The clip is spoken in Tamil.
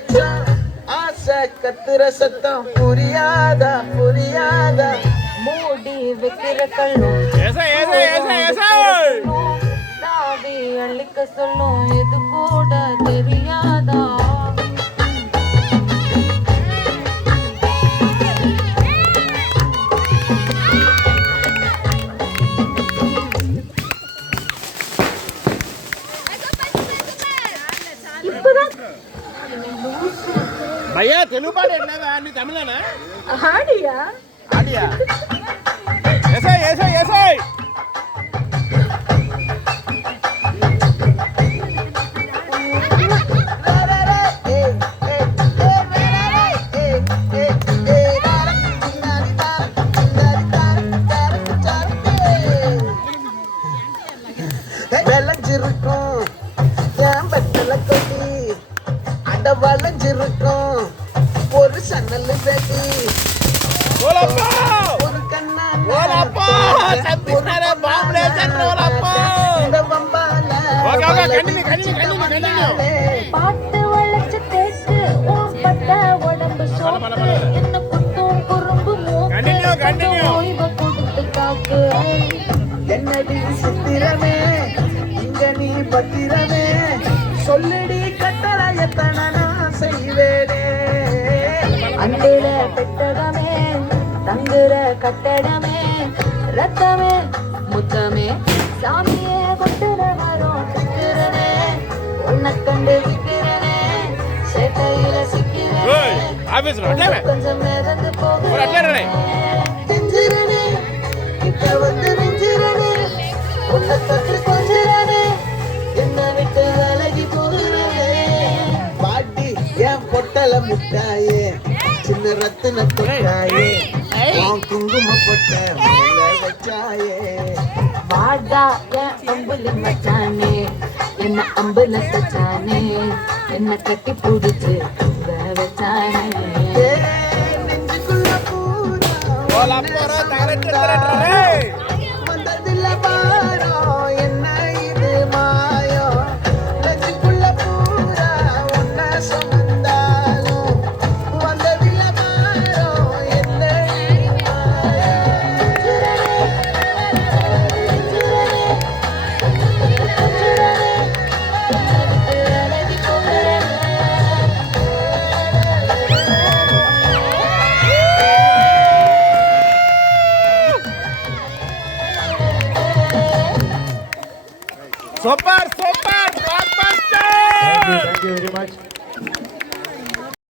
வச்சான் ஆசை கத்துற சத்தம் புரியாதா புரியாதா மூடி வைக்கிற கல்லும் தாவி அள்ளிக்க சொல்லும் இது கூட தெரியாதா భయ్యా తెలుగు పాట ఎట్లా అన్ని తమిళనా ఆడియా ఆడియా ఎసై ఎసై ఎసై விளைஞ்சிருக்கும் என் வெட்டல கொடி அட வளைஞ்சிருக்கும் ஒரு சன்னல் வெடி ஒரு கண்ணா பாட்டு வளைச்சு தேக்கு பட்ட உடம்பு சோப்பு என்ன குத்தும் குறும்பு மூக்கு ஓய்வு கொடுத்து காக்கு என்னடி சித்திரமே இங்க நீ பத்திரமே சொல்லடி கட்டளையத்தன நான் செய்வேனே அண்டில பெட்டகமே தங்குற கட்டடமே ரத்தமே முத்தமே சாமியே கொட்டுற வரும் சுக்கிறனே உன்னை கண்டு விக்கிறனே சேட்டையில சிக்கிறனே கொஞ்சம் மிதந்து போகிறனே நெஞ்சிரனே கிட்ட வந்து நெஞ்சிரனே உன்னை தொட்டு கொஞ்சிரனே என்ன விட்டு விலகி போகிறனே பாட்டி என் பொட்டல முட்டாயே சின்ன ரத்தின தொட்டாயே உன் குங்கும பொட்ட வச்சாயே வாடா என் அம்புல மச்சானே என்ன அம்புல சச்சானே என்ன கட்டி பிடிச்சு வச்சானே நெஞ்சுக்குள்ள பூரா வந்ததில்ல பாரோ என்ன இது மாயோ நெஞ்சுக்குள்ள பூரா உன்னை சுமந்தாலும் வந்ததில்ல பாரோ என்ன இது Mayo super super block buster Thank you very much.